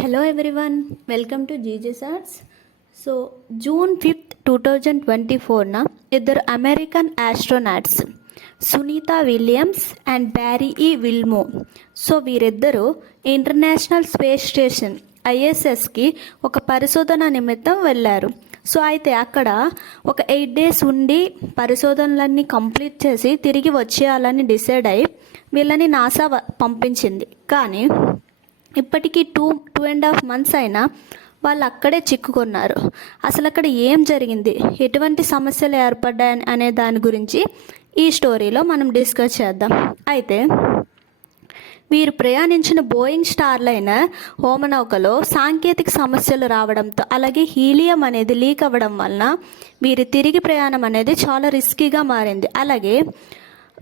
Hello everyone, welcome to GG's Arts. So June 5th 2024 ఇద్దరు American astronauts Sunita Williams and Barry E Wilmore. So వీరిద్దరూ international space station ISSకి ఒక పరిశోధన నిమిత్తం వెళ్ళారు. సో అయితే అక్కడ ఒక 8 days ఉండి పరిశోధనలన్నీ కంప్లీట్ చేసి తిరిగి వచ్చేయాలని డిసైడ్ అయ్యి వీళ్ళని నాసా పంపించింది. కానీ ఇప్పటికీ 2.5 months అయినా వాళ్ళు అక్కడే చిక్కుకున్నారు. అసలు అక్కడ ఏం జరిగింది, ఎటువంటి సమస్యలు ఏర్పడ్డాయి అనే దాని గురించి ఈ స్టోరీలో మనం డిస్కస్ చేద్దాం. అయితే వీరు ప్రయాణించిన బోయింగ్ స్టార్లైనర్ హోమనౌకలో సాంకేతిక సమస్యలు రావడంతో అలాగే హీలియం అనేది లీక్ అవ్వడం వలన వీరి తిరిగి ప్రయాణం అనేది చాలా రిస్కీగా మారింది. అలాగే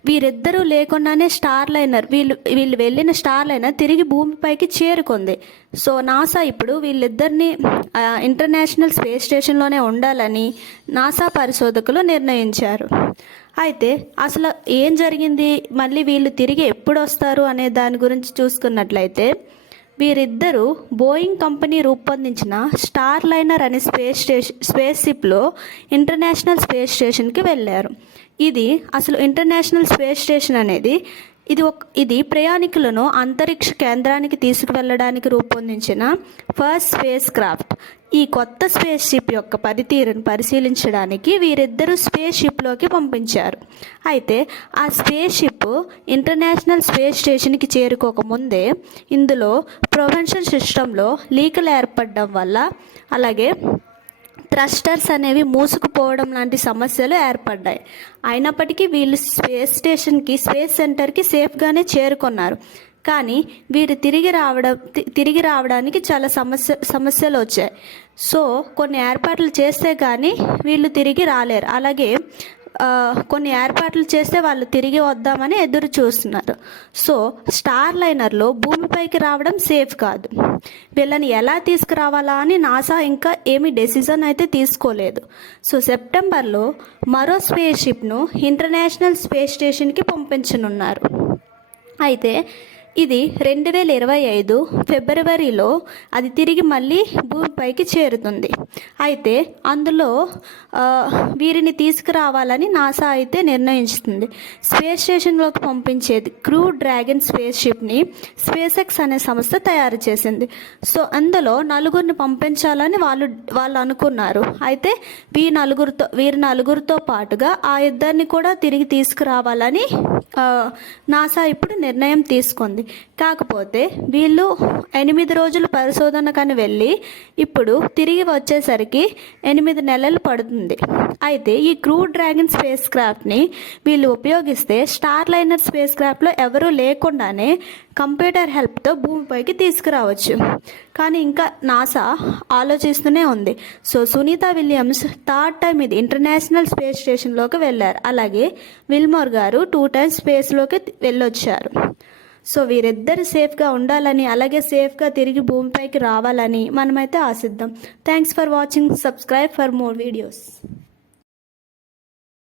వీరిద్దరూ లేకుండానే స్టార్లైనర్ వీళ్ళు వెళ్ళిన స్టార్లైనర్ తిరిగి భూమిపైకి చేరుకుంది. సో నాసా ఇప్పుడు వీళ్ళిద్దరిని ఇంటర్నేషనల్ స్పేస్ స్టేషన్లోనే ఉండాలని నాసా పరిశోధకులు నిర్ణయించారు. అయితే అసలు ఏం జరిగింది, మళ్ళీ వీళ్ళు తిరిగి ఎప్పుడు వస్తారు అనే దాని గురించి చూసుకున్నట్లయితే వీరిద్దరూ బోయింగ్ కంపెనీ రూపొందించిన స్టార్లైనర్ అనే స్పేస్ షిప్లో ఇంటర్నేషనల్ స్పేస్ స్టేషన్కి వెళ్ళారు. ఇది అసలు ఇంటర్నేషనల్ స్పేస్ స్టేషన్ అనేది ఇది ప్రయాణికులను అంతరిక్ష కేంద్రానికి తీసుకువెళ్ళడానికి రూపొందించిన ఫస్ట్ స్పేస్ క్రాఫ్ట్. ఈ కొత్త స్పేస్ షిప్ యొక్క పనితీరును పరిశీలించడానికి వీరిద్దరూ స్పేస్ షిప్లోకి పంపించారు. అయితే ఆ స్పేస్ షిప్ ఇంటర్నేషనల్ స్పేస్ స్టేషన్కి చేరుకోకముందే ఇందులో ప్రొపెల్షన్ సిస్టంలో లీకులు ఏర్పడడం వల్ల అలాగే థ్రస్టర్స్ అనేవి మూసుకుపోవడం లాంటి సమస్యలు ఏర్పడ్డాయి. అయినప్పటికీ వీళ్ళు స్పేస్ సెంటర్కి సేఫ్గానే చేరుకున్నారు. కానీ వీరు తిరిగి రావడానికి చాలా సమస్యలు వచ్చాయి. సో కొన్ని ఏర్పాట్లు చేస్తే కానీ వీళ్ళు తిరిగి రాలేరు. అలాగే కొన్ని ఏర్పాట్లు చేస్తే వాళ్ళు తిరిగి వద్దామని ఎదురు చూస్తున్నారు. సో స్టార్లైనర్లో భూమిపైకి రావడం సేఫ్ కాదు. వీళ్ళని ఎలా తీసుకురావాలా అని నాసా ఇంకా ఏమీ డెసిజన్ అయితే తీసుకోలేదు. సో సెప్టెంబర్లో మరో స్పేస్ షిప్ను ఇంటర్నేషనల్ స్పేస్ స్టేషన్కి పంపించనున్నారు. అయితే ఇది 2025 ఫిబ్రవరిలో అది తిరిగి మళ్ళీ భూమిపైకి చేరుతుంది. అయితే అందులో వీరిని తీసుకురావాలని నాసా అయితే నిర్ణయించుతుంది. స్పేస్ స్టేషన్లోకి పంపించేది క్రూ డ్రాగన్ స్పేస్ షిప్ని SpaceX అనే సంస్థ తయారు చేసింది. సో అందులో 4 పంపించాలని వాళ్ళు అనుకున్నారు. అయితే వీరి నలుగురితో పాటుగా ఆ ఇద్దరిని కూడా తిరిగి తీసుకురావాలని నాసా ఇప్పుడు నిర్ణయం తీసుకుంది. కాకపోతే వీళ్ళు 8 రోజుల పరిశోధనకని వెళ్ళి ఇప్పుడు తిరిగి వచ్చేసరికి 8 నెలలు పడుతుంది. అయితే ఈ క్రూ డ్రాగన్ స్పేస్ క్రాఫ్ట్ని వీళ్ళు ఉపయోగిస్తే స్టార్లైనర్ స్పేస్ క్రాఫ్ట్లో ఎవరూ లేకుండానే కంప్యూటర్ హెల్ప్తో భూమిపైకి తీసుకురావచ్చు. కానీ ఇంకా నాసా ఆలోచిస్తూనే ఉంది. So Sunita Williams 3rd time ఇది ఇంటర్నేషనల్ స్పేస్ స్టేషన్లోకి వెళ్ళారు. అలాగే విల్మోర్ గారు 2 times స్పేస్లోకి వెళ్ళొచ్చారు. సో వీరిద్దరు సేఫ్గా ఉండాలని అలాగే సేఫ్గా తిరిగి భూమిపైకి రావాలని మనమైతే ఆశిద్దాం. Thanks for watching. Subscribe for more videos.